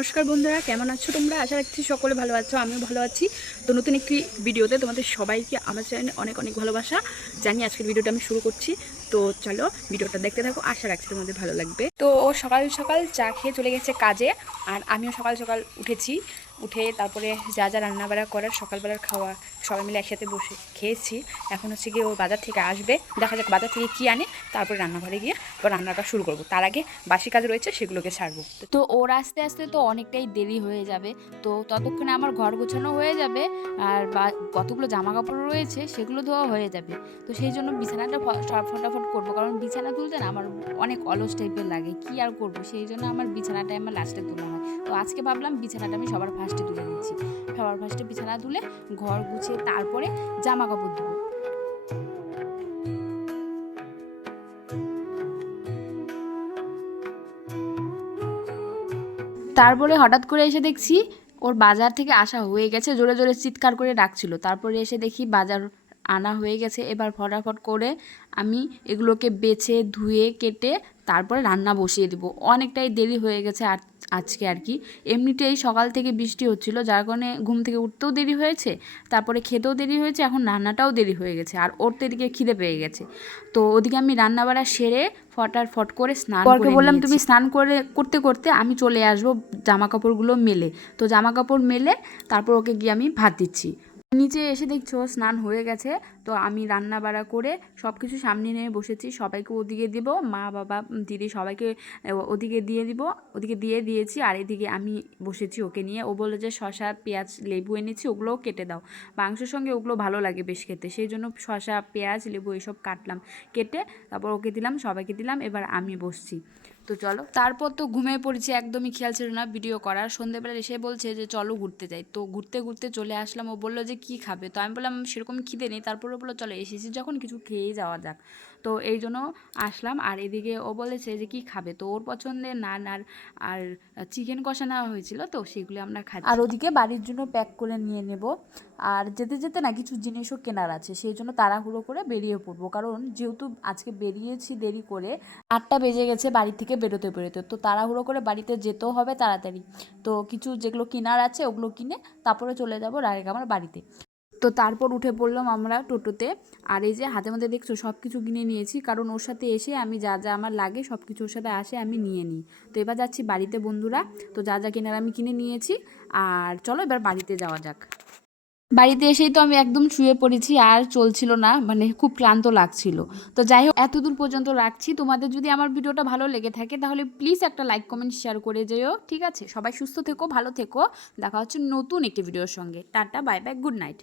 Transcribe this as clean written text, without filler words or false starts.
নমস্কার বন্ধুরা, কেমন আছো তোমরা? আশা রাখছি সকলে ভালো আছো, আমিও ভালো আছি। তো নতুন একটি ভিডিওতে তোমাদের সবাইকে আমার চ্যানেলে অনেক অনেক ভালোবাসা জানি। আজকের ভিডিওটা আমি শুরু করছি, তো চলো ভিডিওটা দেখতে থাকো, আশা রাখছি তোমাদের ভালো লাগবে। তো ও সকাল সকাল চা খেয়ে চলে গেছে কাজে, আর আমিও সকাল সকাল উঠেছি। উঠে তারপরে যা যা রান্নাবাড়া করার সকালবেলার খাওয়া সবাই মিলে একসাথে বসে খেয়েছি। এখন হচ্ছে গিয়ে ও বাজার থেকে আসবে, দেখা যাক বাজার থেকে কী আনে, তারপরে রান্নাঘরে গিয়ে আবার রান্নাটা শুরু করবো। তার আগে বাসি কাজ রয়েছে, সেগুলোকে ছাড়বো। তো ওর আস্তে আস্তে তো অনেকটাই দেরি হয়ে যাবে। তো ততক্ষণে আমার ঘর গোছানো হয়ে যাবে, আর কতগুলো জামা কাপড় রয়েছে সেগুলো ধোয়া হয়ে যাবে। তো সেই জন্য বিছানাটা ফটাফট করবো, কারণ বিছানা তুলতে না আমার অনেক অলস টাইপের লাগে। কি আর করব, সেই জন্য আমার বিছানাটাই আমার লাস্টে তোলা হয়। তো আজকে ভাবলাম বিছানাটা আমি সবার ফার্স্টে তুলে দিচ্ছি। সবার ফার্স্টে বিছানা তুলে ঘর গুছিয়ে তারপরে জামা কাপড় দেবো। তারপরে হঠাৎ করে এসে দেখছি ওর বাজার থেকে আসা হয়ে গেছে, জোরে জোরে চিৎকার করে ডাকছিল। তারপরে এসে দেখি বাজার আনা হয়ে গেছে। এবার ফটাফট করে আমি এগুলোকে বেছে ধুয়ে কেটে তারপরে রান্না বসিয়ে দেবো। অনেকটাই দেরি হয়ে গেছে আজকে আর কি। এমনিতেই সকাল থেকে বৃষ্টি হচ্ছিল, যার কারণে ঘুম থেকে উঠতেও দেরি হয়েছে, তারপরে খেতেও দেরি হয়েছে, এখন রান্নাটাও দেরি হয়ে গেছে, আর ওর তো এদিকে খিদে পেয়ে গেছে। তো ওদিকে আমি রান্নাবাড়া সেরে ফটাফট করে স্নান করে বললাম তুমি স্নান করতে করতে আমি চলে আসবো জামা কাপড়গুলো মেলে। তো জামা কাপড় মেলে তারপর ওকে গিয়ে আমি ভাত দিচ্ছি। নিচে এসে দেখছো স্নান হয়ে গেছে। তো আমি রান্না বাড়া করে সব কিছু সামনে নিয়ে বসেছি, সবাইকে ওদিকে দিব, মা বাবা দিদি সবাইকে ওদিকে দিয়ে দিব, ওদিকে দিয়ে দিয়েছি। আর এদিকে আমি বসেছি ওকে নিয়ে। ও বলে যে শসা পেঁয়াজ লেবু এনেছি, ওগুলোও কেটে দাও, মাংসের সঙ্গে ওগুলো ভালো লাগে বেশ খেতে। সেই জন্য শসা পেঁয়াজ লেবু এইসব কাটলাম, কেটে তারপর ওকে দিলাম, সবাইকে দিলাম। এবার আমি বসছি। তো চলো, তারপর তো ঘুমিয়ে পড়েছি, একদমই খেয়াল ছিল না ভিডিও করার। সন্ধ্যেবেলা এসে বলছে যে চলো ঘুরতে যাই। তো ঘুরতে ঘুরতে চলে আসলাম। ও বললো যে কি খাবে, তো আমি বললাম সেরকম খিদে নেই। তারপরে বললো চলো এসেছি যখন কিছু খেয়েই যাওয়া যাক। তো এই জন্য আসলাম। আর এদিকে ও বলেছে যে কি খাবে, তো ওর পছন্দের নান আর আর চিকেন কষা নেওয়া হয়েছিল, তো সেগুলো আমরা খাচ্ছি। আর ওদিকে বাড়ির জন্য প্যাক করে নিয়ে নেব। আর যেতে যেতে না কিছু জিনিসও কেনার আছে, সেই জন্য তাড়াহুড়ো করে বেরিয়ে পড়বো, কারণ যেহেতু আজকে বেরিয়েছি দেরি করে, 8টা বেজে গেছে বাড়ি থেকে বেরোতে বেরোতে। তো তাড়াহুড়ো করে বাড়িতে যেতেও হবে তাড়াতাড়ি। তো কিছু যেগুলো কেনার আছে ওগুলো কিনে তারপরে চলে যাবো ডাইরেক্ট আমার বাড়িতে। তো তারপর উঠে পড়লাম আমরা টোটোতে। আর এই যে হাতে মধ্যে দেখছো সব কিছু কিনে নিয়েছি, কারণ ওর সাথে এসে আমি যা যা আমার লাগে সব কিছু ওর সাথে আসে আমি নিয়ে নিই। তো এবার যাচ্ছি বাড়িতে বন্ধুরা। তো যা যা কেনার আমি কিনে নিয়েছি, আর চলো এবার বাড়িতে যাওয়া যাক। বাড়িতে এসেই তো আমি একদম শুয়ে পড়েছি, আর চলছিল না, মানে খুব ক্লান্ত লাগছিল। তো যাই হোক, এত দূর পর্যন্ত রাখছি। তোমাদের যদি আমার ভিডিওটা ভালো লেগে থাকে তাহলে প্লিজ একটা লাইক কমেন্ট শেয়ার করে যেও, ঠিক আছে? সবাই সুস্থ থেকো, ভালো থেকো। দেখা হচ্ছে নতুন একটি ভিডিওর সঙ্গে। Tata, bye bye, good night.